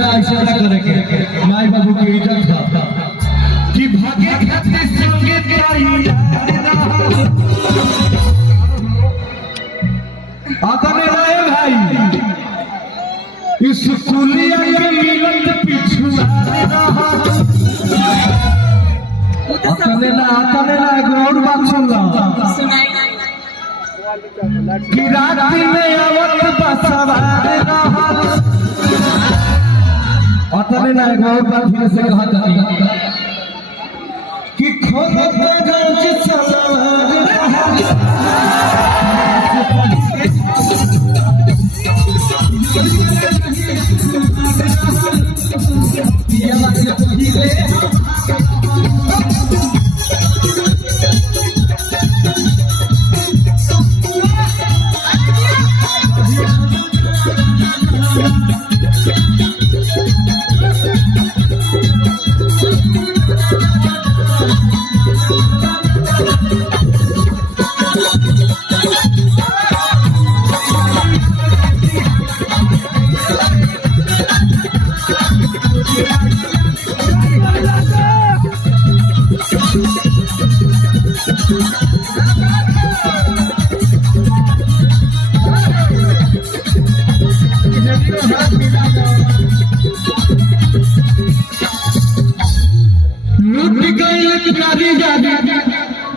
में ऐसा ना करे के माई बाबू की इज्जत था कि भागे खाते संगे तैयार आता ने रहे भाई इस कुलिया के मिलत पिछुआ आता ने ना एक और बात सुन लो कि रात्रि में आवत बसवार अतने ना एक और बात फिर से कहा था कि खोलत गंज सवार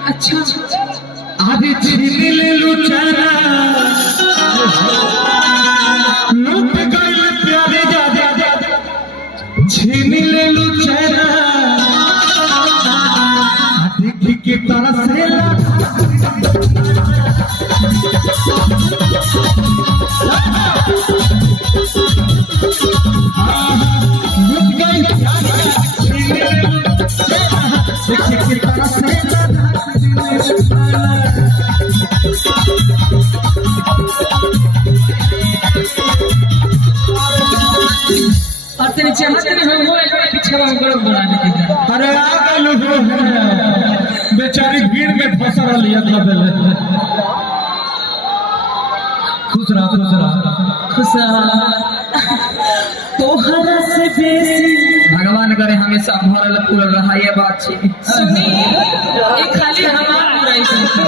अच्छा आदि छीन ले लुचाना लुट गए प्यारे जादा छीन ले लुचाना आदि की तरह से लुट गए छीन ले तेरे चाहते हैं हम वो पीछे वाला गलत बनाने के। अरे आ गए बेचारी भीड़ में फंसा रही है खुश रहा तोहरा से बेसी भगवान करे हमेशा भरल पूरा रहा ये बात छी सुनी ये खाली हमार बुराई सुनती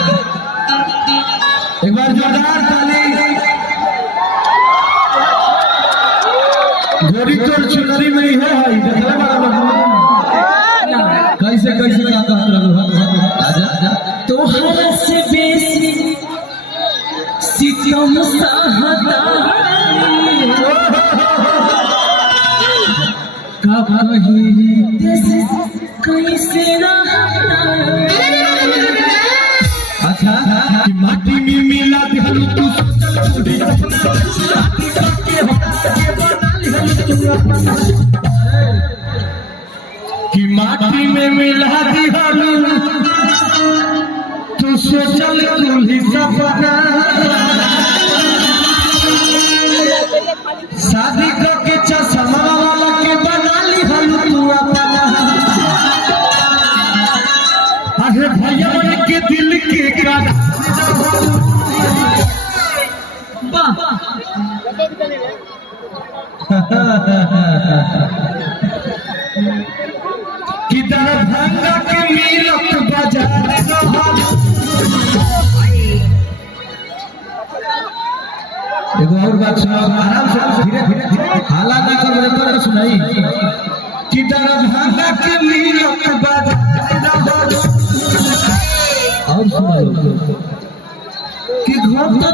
एक बार जोरदार ताली गोरी तोर चुनरी में ही है देखले वाला कैसे क्या कहत रहो आजा तोहरा से बेसी सितम सहता कैसे अच्छा कि माटी में मिला दिहलु तू सोचल कि माटी में मिला दिहलु तू सोचल कुली सपना शादी करके चश्मा वाला के बना लिहलु तू अपना अरे भैया के दिल के का कि दरभंगा के मिलत बाजार एगो और बात सुनो आराम से धीरे हाला ना कर तो सुनाई कि दरभंगा के मिलत बाजार और सुनाई कि घर तो